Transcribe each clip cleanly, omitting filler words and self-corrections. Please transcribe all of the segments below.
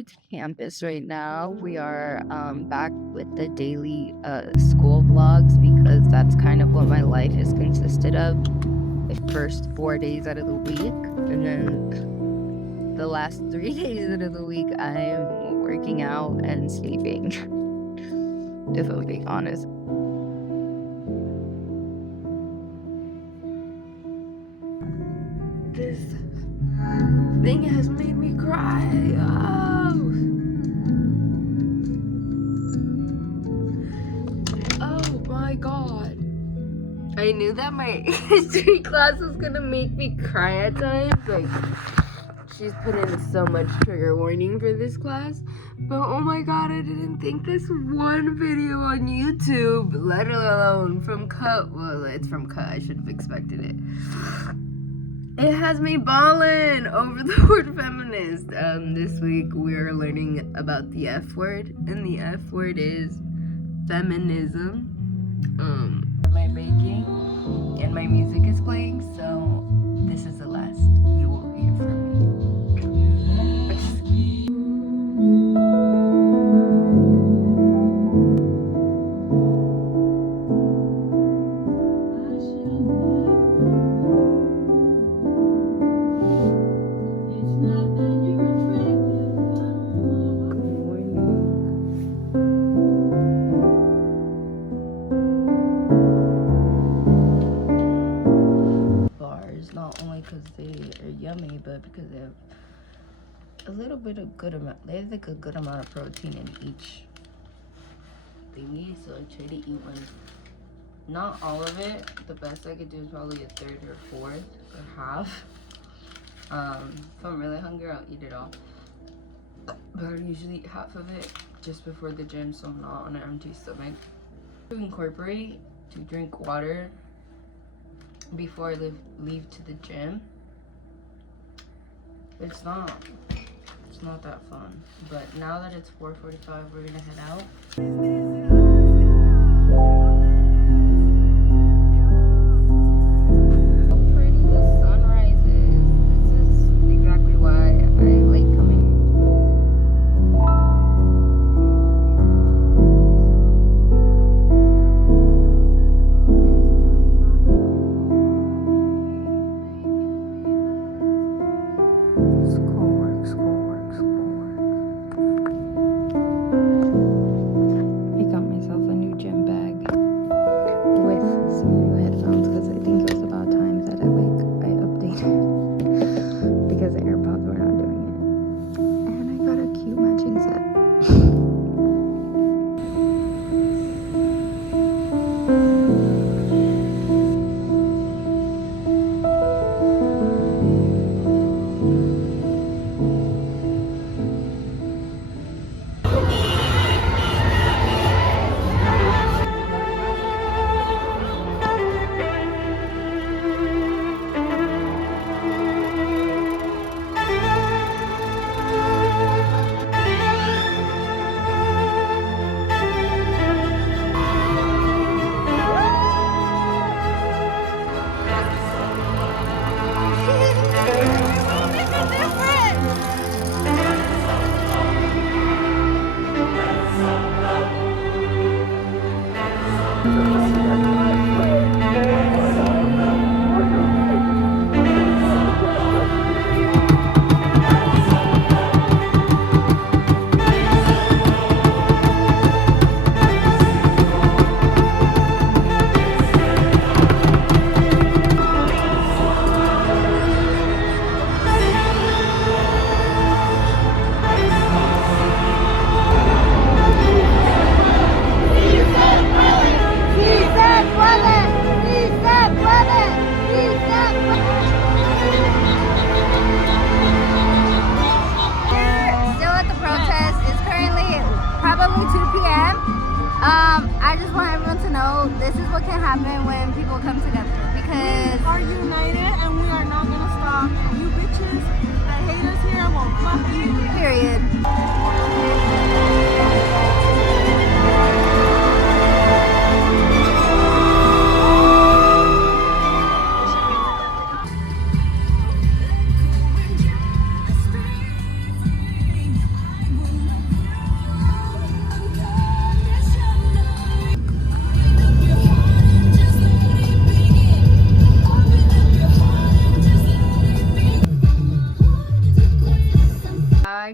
it's campus right now. We are back with the daily school vlogs because that's kind of what my life has consisted of the first 4 days out of the week. And then the last 3 days out of the week, I'm working out and sleeping, if I'm being honest. This thing has made me cry. Oh my god. I knew that my history class was gonna make me cry at times. Like, she's put in so much trigger warning for this class. But oh my god, I didn't think this one video on YouTube, let alone from Cut. Well, it's from Cut. I should have expected it. It has me bawling over the word feminist. This week we're learning about the F word, and the F word is feminism. My baking and my music is playing, so this is the last you will hear from me. Not only because they are yummy, but because they have a little bit of good amount. They have like a good amount of protein in each thingy, so I try to eat one. Not all of it. The best I could do is probably a third or fourth or half. If I'm really hungry, I'll eat it all. But I usually eat half of it just before the gym, so I'm not on an empty stomach. To incorporate to drink water before I leave to the gym. It's not that fun. But now that it's 4:45, we're gonna head out. How pretty the sunrise is. This is exactly why I like coming.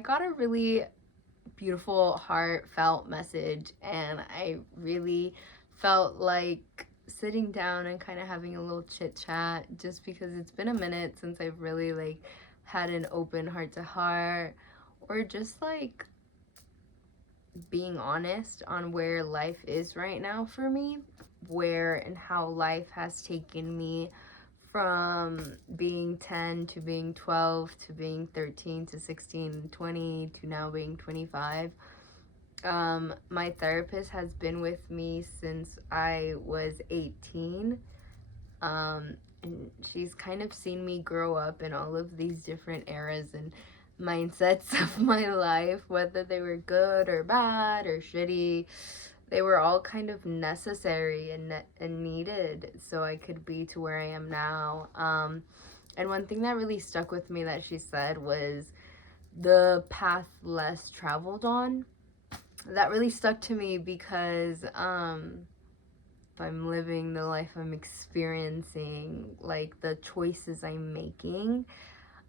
got a really beautiful, heartfelt message, and I really felt like sitting down and kind of having a little chit chat, just because it's been a minute since I've really like had an open heart to heart, or just like being honest on where life is right now for me, where and how life has taken me from being 10 to being 12 to being 13 to 16 20 to now being 25. My therapist has been with me since I was 18. And she's kind of seen me grow up in all of these different eras and mindsets of my life, whether they were good or bad or shitty. They were all kind of necessary and needed so I could be to where I am now. And one thing that really stuck with me that she said was the path less traveled on. That really stuck to me because if I'm living the life I'm experiencing, like the choices I'm making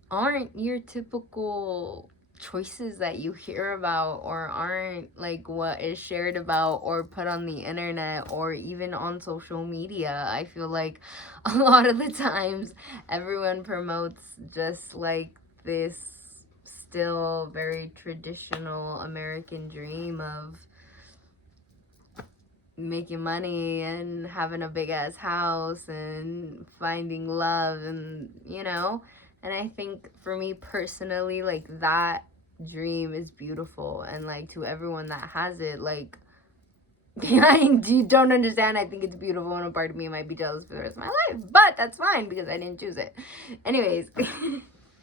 aren't your typical choices that you hear about, or aren't like what is shared about or put on the internet or even on social media. I feel like a lot of the times everyone promotes just like this still very traditional American dream of making money and having a big ass house and finding love, and and I think for me personally, like, that dream is beautiful, and like to everyone that has it, like, you don't understand, I think it's beautiful, and a part of me might be jealous for the rest of my life, but that's fine because I didn't choose it. Anyways,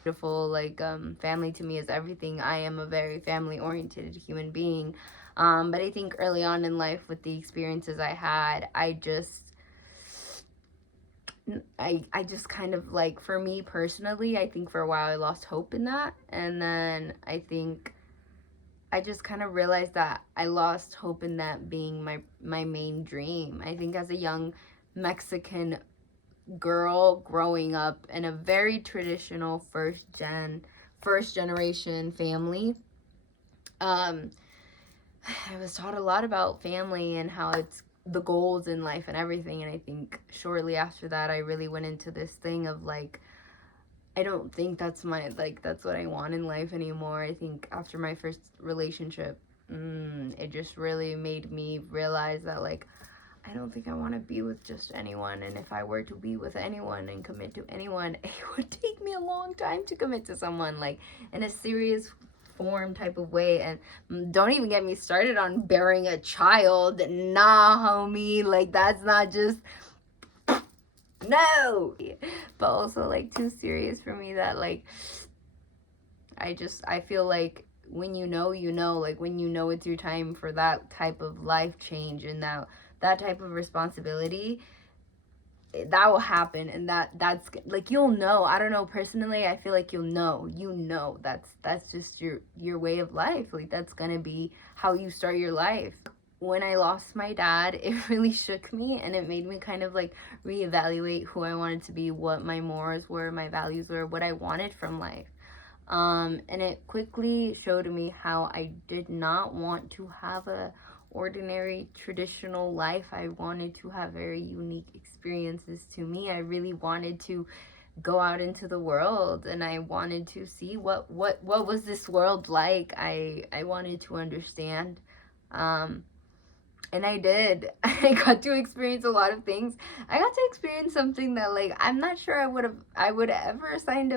beautiful. Like, family to me is everything. I am a very family oriented human being. But I think early on in life, with the experiences I had, I just kind of, like, for me personally, I think for a while I lost hope in that. And then I think I just kind of realized that I lost hope in that being my main dream. I think as a young Mexican girl growing up in a very traditional first generation family, I was taught a lot about family and how it's the goals in life and everything. And I think shortly after that, I really went into this thing of like, I don't think that's what I want in life anymore. I think after my first relationship, it just really made me realize that, like, I don't think I want to be with just anyone. And if I were to be with anyone and commit to anyone, it would take me a long time to commit to someone, like, in a serious form type of way. And don't even get me started on bearing a child. Nah, homie. Like, that's not just... No! But also, like, too serious for me that, like, I feel like when like, when it's your time for that type of life change and that type of responsibility, that will happen. And that's like, you'll know. I don't know, personally, I feel like you'll know that's just your way of life. Like, that's gonna be how you start your life. When I lost my dad, it really shook me, and it made me kind of like reevaluate who I wanted to be, what my morals were, my values were, what I wanted from life. And it quickly showed me how I did not want to have a ordinary traditional life. I wanted to have very unique experiences to me. I really wanted to go out into the world, and I wanted to see what was this world like. I wanted to understand. And I did. I got to experience a lot of things. I got to experience something that, like, I'm not sure I would have signed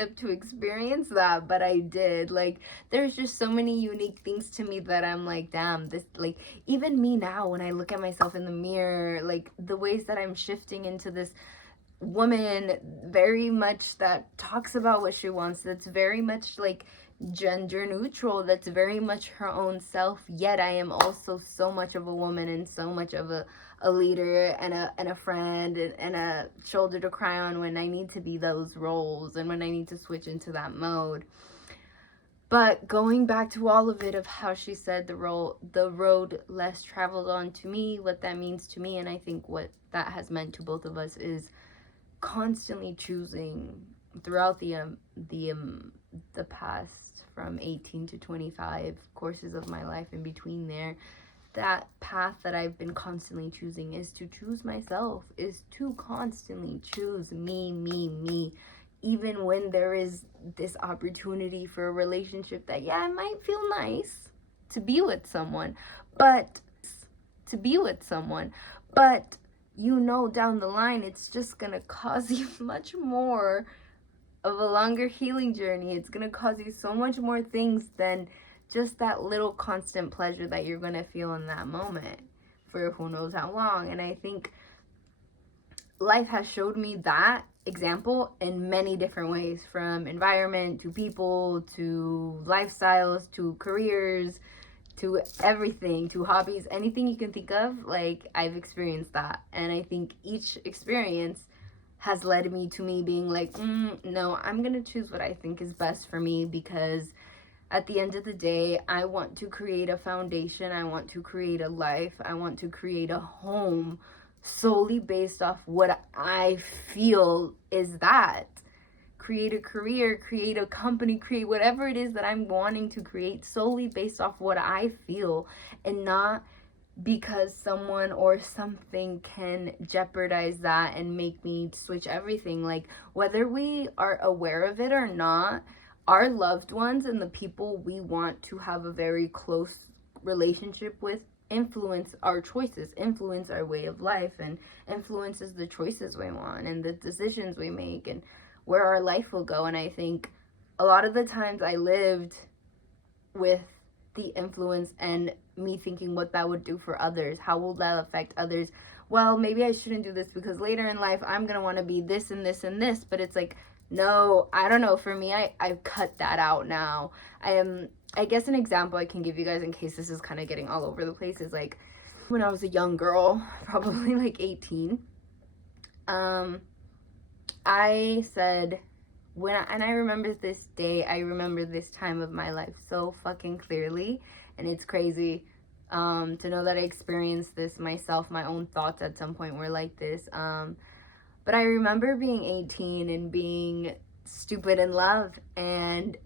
up to experience that, but I did. Like, there's just so many unique things to me that I'm like, damn, this, like, even me now, when I look at myself in the mirror, like, the ways that I'm shifting into this woman very much that talks about what she wants, that's very much like gender neutral, that's very much her own self, yet I am also so much of a woman and so much of a leader and a friend and a shoulder to cry on when I need to be those roles and when I need to switch into that mode. But going back to all of it, of how she said the road less traveled on, to me, what that means to me, and I think what that has meant to both of us, is constantly choosing throughout the past from 18 to 25 courses of my life in between there, that path that I've been constantly choosing is to choose myself, is to constantly choose me, even when there is this opportunity for a relationship that, yeah, it might feel nice to be with someone, but you know down the line it's just gonna cause you much more of a longer healing journey. It's gonna cause you so much more things than just that little constant pleasure that you're gonna feel in that moment for who knows how long. And I think life has showed me that example in many different ways, from environment to people to lifestyles to careers to everything, to hobbies, anything you can think of. Like, I've experienced that, and I think each experience has led me to me being like, no, I'm gonna choose what I think is best for me, because at the end of the day, I want to create a foundation, I want to create a life, I want to create a home solely based off what I feel is that. Create a career, create a company, create whatever it is that I'm wanting to create solely based off what I feel, and not because someone or something can jeopardize that and make me switch everything. Like, whether we are aware of it or not, our loved ones and the people we want to have a very close relationship with influence our choices, influence our way of life, and influences the choices we want and the decisions we make and where our life will go. And I think a lot of the times I lived with the influence and me thinking what that would do for others. How will that affect others? Well, maybe I shouldn't do this because later in life I'm gonna want to be this and this and this. But it's like, no, I don't know. For me, I've cut that out now. I guess an example I can give you guys, in case this is kind of getting all over the place, is like when I was a young girl, probably like 18. I said, and I remember this day, I remember this time of my life so fucking clearly, and it's crazy to know that I experienced this myself. My own thoughts at some point were like this, but I remember being 18 and being stupid in love, and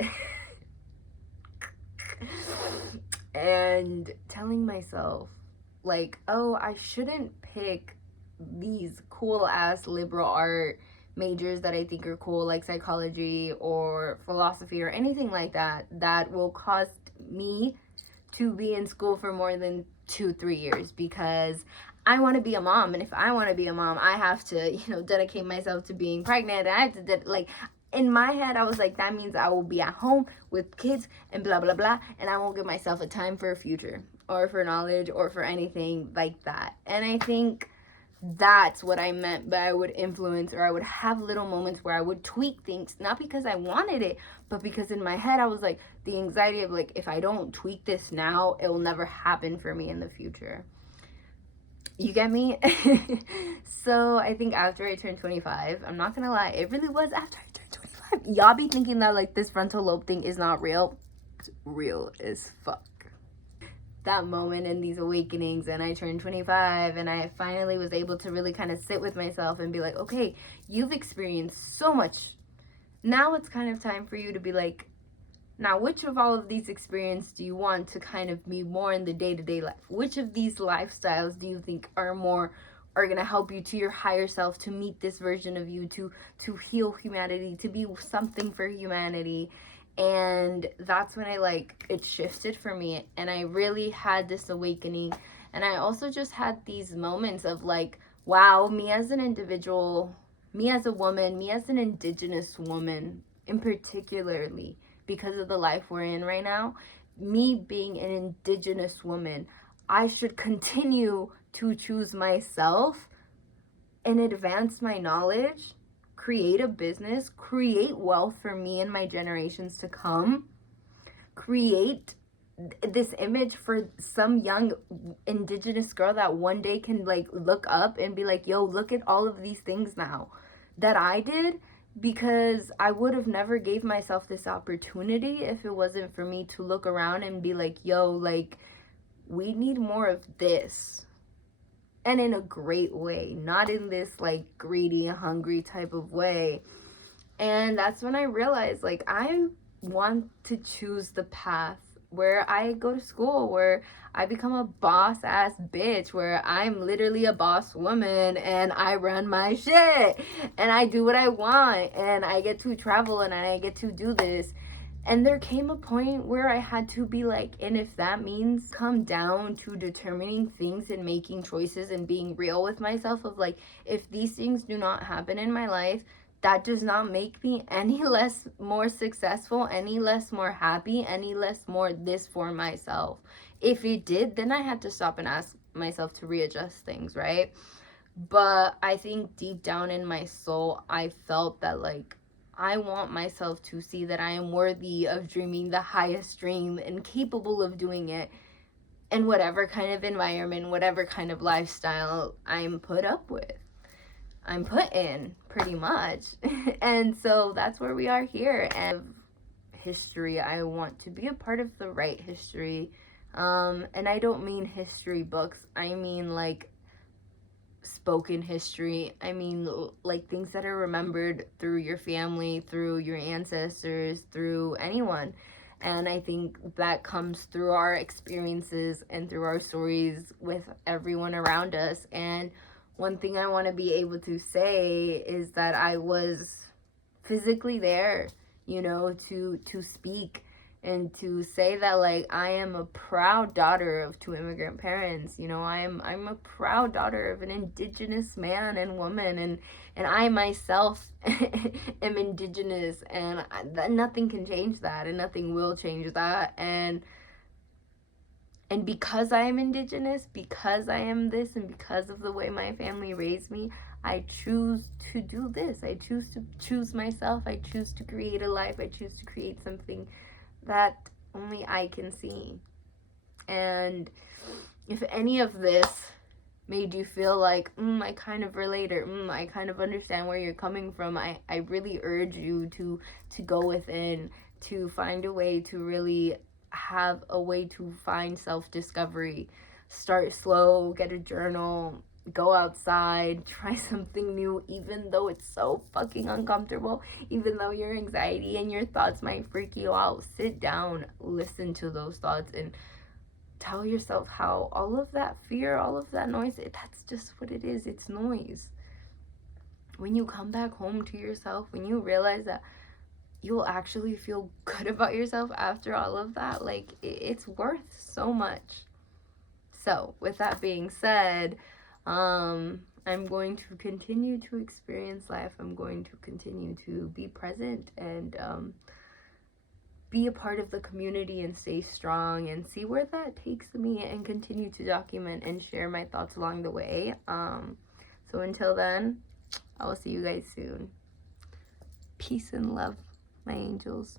and telling myself, like, oh, I shouldn't pick these cool ass liberal art majors that I think are cool, like psychology or philosophy or anything like that, that will cost me to be in school for more than 2-3 years, because I want to be a mom. And if I want to be a mom, I have to, dedicate myself to being pregnant. And I have to, in my head, I was like, that means I will be at home with kids and blah, blah, blah. And I won't give myself a time for a future or for knowledge or for anything like that. And I think that's what I meant by I would influence, or I would have little moments where I would tweak things, not because I wanted it, but because in my head I was like, the anxiety of like, if I don't tweak this now, it will never happen for me in the future. You get me? So I think after I turned 25, I'm not gonna lie, it really was after I turned 25. Y'all be thinking that like this frontal lobe thing is not real. It's real as fuck. That moment and these awakenings, and I turned 25, and I finally was able to really kind of sit with myself and be like, okay, you've experienced so much. Now it's kind of time for you to be like, now which of all of these experiences do you want to kind of be more in the day-to-day life? Which of these lifestyles do you think are gonna help you to your higher self, to meet this version of you, to heal humanity, to be something for humanity? And that's when it shifted for me, and I really had this awakening. And I also just had these moments of like, wow, me as an individual, me as a woman, me as an indigenous woman in particularly, because of the life we're in right now, me being an indigenous woman, I should continue to choose myself and advance my knowledge, create a business, create wealth for me and my generations to come, create this image for some young indigenous girl that one day can look up and be like, yo, look at all of these things now that I did, because I would have never gave myself this opportunity if it wasn't for me to look around and be like, yo, we need more of this. And in a great way, not in this greedy, hungry type of way. And that's when I realized I'm want to choose the path where I go to school, where I become a boss ass bitch, where I'm literally a boss woman and I run my shit and I do what I want and I get to travel and I get to do this. And there came a point where I had to be like, and if that means come down to determining things and making choices and being real with myself, of like, if these things do not happen in my life, that does not make me any less more successful, any less more happy, any less more this for myself. If it did, then I had to stop and ask myself to readjust things, right? But I think deep down in my soul, I felt that like, I want myself to see that I am worthy of dreaming the highest dream and capable of doing it in whatever kind of environment, whatever kind of lifestyle I'm put up with. I'm put in, pretty much. And so that's where we are here. And history, I want to be a part of the right history. And I don't mean history books. I mean like spoken history. I mean like things that are remembered through your family, through your ancestors, through anyone. And I think that comes through our experiences and through our stories with everyone around us. And one thing I want to be able to say is that I was physically there, you know, to speak and to say that like I am a proud daughter of two immigrant parents. You know, I'm a proud daughter of an indigenous man and woman, and I myself am indigenous, and nothing can change that, and nothing will change that. And because I am indigenous, because I am this, and because of the way my family raised me, I choose to do this. I choose to choose myself. I choose to create a life. I choose to create something that only I can see. And if any of this made you feel like, I kind of relate, or I kind of understand where you're coming from, I really urge you to go within, to find a way to really have a way to find self-discovery. Start slow, get a journal, go outside, try something new, even though it's so fucking uncomfortable, even though your anxiety and your thoughts might freak you out. Sit down, listen to those thoughts, and tell yourself how all of that fear, all of that noise, that's just what it is. It's noise. When you come back home to yourself, when you realize that you'll actually feel good about yourself after all of that, like, it's worth so much. So with that being said, I'm going to continue to experience life. I'm going to continue to be present and be a part of the community and stay strong and see where that takes me, and continue to document and share my thoughts along the way. So until then, I will see you guys soon. Peace and love, my angels.